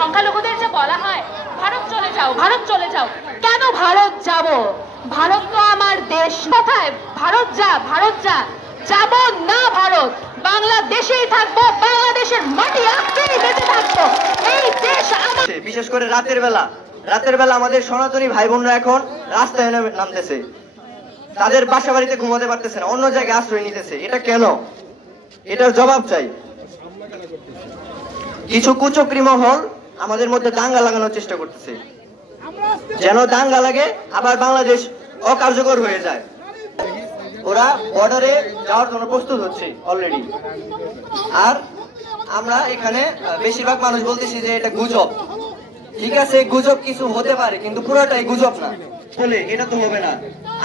সংখ্যালঘুদের যে বলা হয় ভারত চলে যাও, ভারত চলে যাও, কেন ভারত যাব? ভারত তো আমার দেশ। কোথায় ভারত যা, ভারত যা, যাব না ভারত, বাংলাদেশেই থাকবো, বাংলাদেশের মাটি আঁকড়ে বেঁচে থাকবো। এই দেশ আমার। বিশেষ করে রাতের বেলা আমাদের সনাতনী ভাই বোনরা এখন রাস্তায় নামতেছে, তাদের বাসা বাড়িতে ঘুমাতে পারতেছে না, অন্য জায়গায় আশ্রয় নিতেছে। এটা কেন? এটার জবাব চাই। কিছু কুচক্রী মহল আমাদের মধ্যে দাঙ্গা লাগানোর চেষ্টা করতেছে, যেন দাঙ্গা লাগে আবার বাংলাদেশ অকার্যকর হয়ে যায়। ওরা বর্ডারে যাওয়ার জন্য প্রস্তুত হচ্ছে অলরেডি। আর আমরা এখানে বেশিরভাগ মানুষ বলতেছি যে এটা গুজব। ঠিক আছে, গুজব কিছু হতে পারে, কিন্তু পুরোটাই গুজব না। বলে এটা তো হবে না।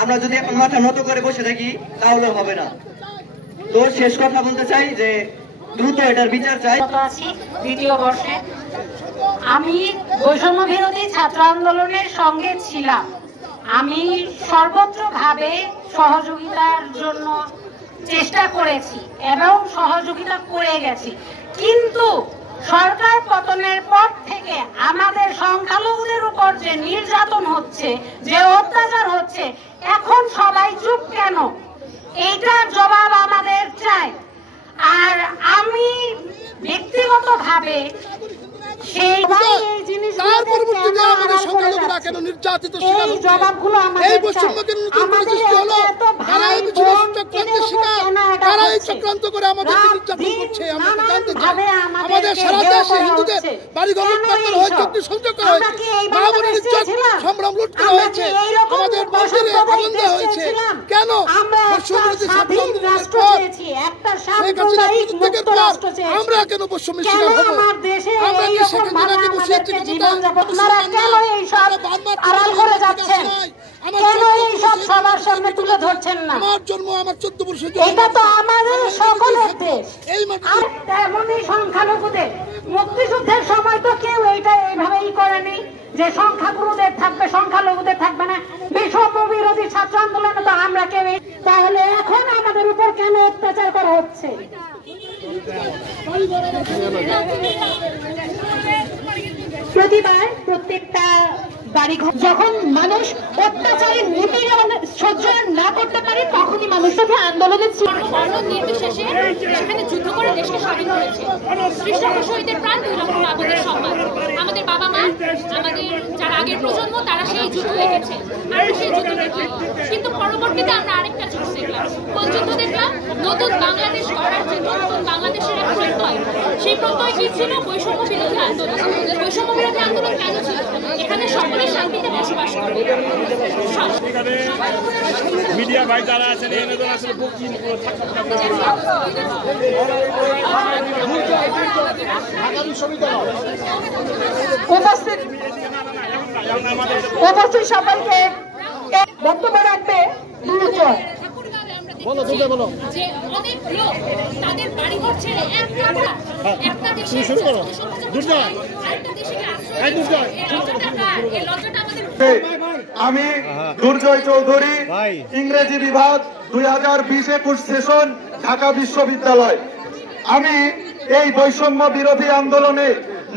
আমরা যদি এখন মাথা নত করে বসে থাকি তাহলে হবে না। তো শেষ কথা বলতে চাই যে দ্রুত এটার বিচার চাই। দ্বিতীয় বর্ষে আমি বৈষম্য বিরোধী ছাত্র আন্দোলনের সঙ্গে ছিলাম। আমি সর্বত্রভাবে সহযোগিতার জন্য চেষ্টা করেছি এবং সহযোগিতা করে গেছি, কিন্তু সরকার পতনের পর থেকে আমাদের সংখ্যালঘুদের উপর যে নির্যাতন হচ্ছে, যে অত্যাচার হচ্ছে, এখন সবাই চুপ কেন? এইটার জবাব আমাদের চাই। আর আমি ব্যক্তিগতভাবে সেই পরবর্তীতে আমাদের সংখ্যালঘুরা কেন নির্যাতিত শিকার হচ্ছে, এই বৈষম্যকে নতুন করে সৃষ্টি হলো, তারা এই চক্রান্তের শিকার, তারা এই চক্রান্ত করে আমাদের নির্যাতন করছে। আমরা জানতে চাই, আমাদের সারা দেশে হিন্দুদের বাড়িঘর লুটপাট করা হয়েছে, অগ্নিসংযোগ করা হয়েছে, মা বোনের ইজ্জত সম্ভ্রম লুট করা হয়েছে, আমাদের মন্দিরে আগুন দেওয়া হয়েছে। কেন? বৈষম্যবিরোধী ছাত্র আন্দোলনের পর, শেখ হাসিনা পদত্যাগের পর আমরা কেন বৈষম্যের শিকার হবো? আমরা কি শেখ হাসিনাকে বসিয়ে থেকে আপনারা কেন এই সব আড়াল করে যাচ্ছেন? কেন এই সব সবার সামনে তুলে ধরছেন না? আমার জন্ম আমার 14 বছর, এটা তো আমাদের সকলের দেশ। আর তেমনই সংখ্যালঘুদের মুক্তিযুদ্ধের সময় তো কেউ এইটা এইভাবেই করেনি যে সংখ্যাগুরুদের থাকবে, সংখ্যালঘুদের থাকবে না। বৈষম্য বিরোধী ছাত্র আন্দোলনে তো আমরা কেউ। তাহলে এখন আমাদের উপর কেন অত্যাচার করা হচ্ছে? প্রতিবার প্রত্যেকটা বাড়িঘর যখন মানুষ অত্যাচারের নিপীড়ন সহ্য না করতে পারে, তখনই মানুষ আন্দোলনের নির্বিশেষে সেখানে যুদ্ধ করে দেশকে স্বাধীন করেছে। কৃষ্ণক শহীদের প্রাণ দিল আমাদের সম্মান, আমাদের বাবা মা, আমাদের যারা আগের প্রজন্ম, তারা সেই যুদ্ধ দেখেছে, আমরা সেই যুদ্ধ দেখি। কিন্তু পরবর্তীতে আমরা আরেকটা যুদ্ধ দেখলাম। কোন যুদ্ধ দেখলাম? নতুন বাংলাদেশ গড়ার জন্য নতুন বাংলাদেশের এক প্রত্যয়। সেই প্রত্যয় কি ছিল? বৈষম্য বিরোধী আন্দোলন। বৈষম্য বিরোধী আন্দোলন কেন ছিল? এখানে সকলে শান্তিতে বসবাস করবে। মিডিয়া ভাই যারা আছেন এনে আসলে উপস্থিত সবাইকে বক্তব্য রাখবে দুজন। যে অনেক লোক তাদের বাড়িঘর ছেড়ে একটা দেশে আমি দুর্জয় চৌধুরী, ইংরেজি বিভাগ 2020-21 সেশন, ঢাকা বিশ্ববিদ্যালয়। আমি এই বৈষম্য বিরোধী আন্দোলনে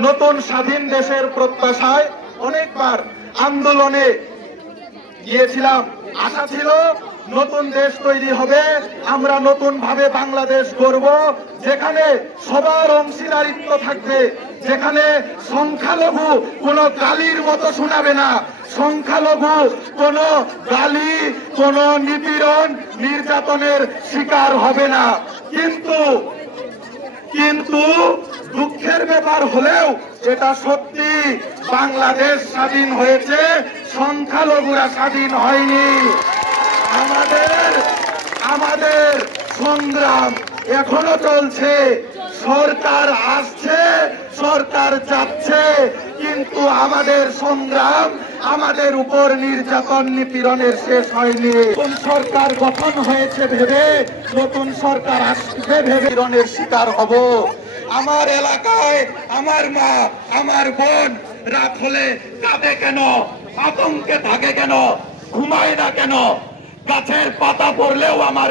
নতুন স্বাধীন দেশের প্রত্যাশায় অনেকবার আন্দোলনে গিয়েছিলাম। আশা ছিল নতুন দেশ তৈরি হবে, আমরা নতুন ভাবে বাংলাদেশ গড়ব, যেখানে সবার অংশীদারিত্ব থাকবে, যেখানে সংখ্যালঘু কোনো গালির মতো শোনাবে না, সংখ্যালঘু কোনো গালি, কোনো নিপীড়ন, নির্যাতনের শিকার হবে না। কিন্তু দুঃখের ব্যাপার হলেও এটা সত্যি, বাংলাদেশ স্বাধীন হয়েছে, সংখ্যালঘুরা স্বাধীন হয়নি। আমাদের সংগ্রাম এখনো চলছে। সরকার আসছে, সরকার যাচ্ছে, কিন্তু আমাদের সংগ্রাম, আমাদের উপর নির্যাতন নিপীড়নের শেষ হয়নি। নতুন সরকার গঠন হয়েছে ভেবে, নতুন সরকার আসছে ভেবে নিপীড়নের শিকার হব। আমার এলাকায় আমার মা, আমার বোন রাত হলে কাঁদে কেন, আতঙ্কে থাকে কেন, ঘুমায় না কেন? গাছের পাতা পড়লেও আমার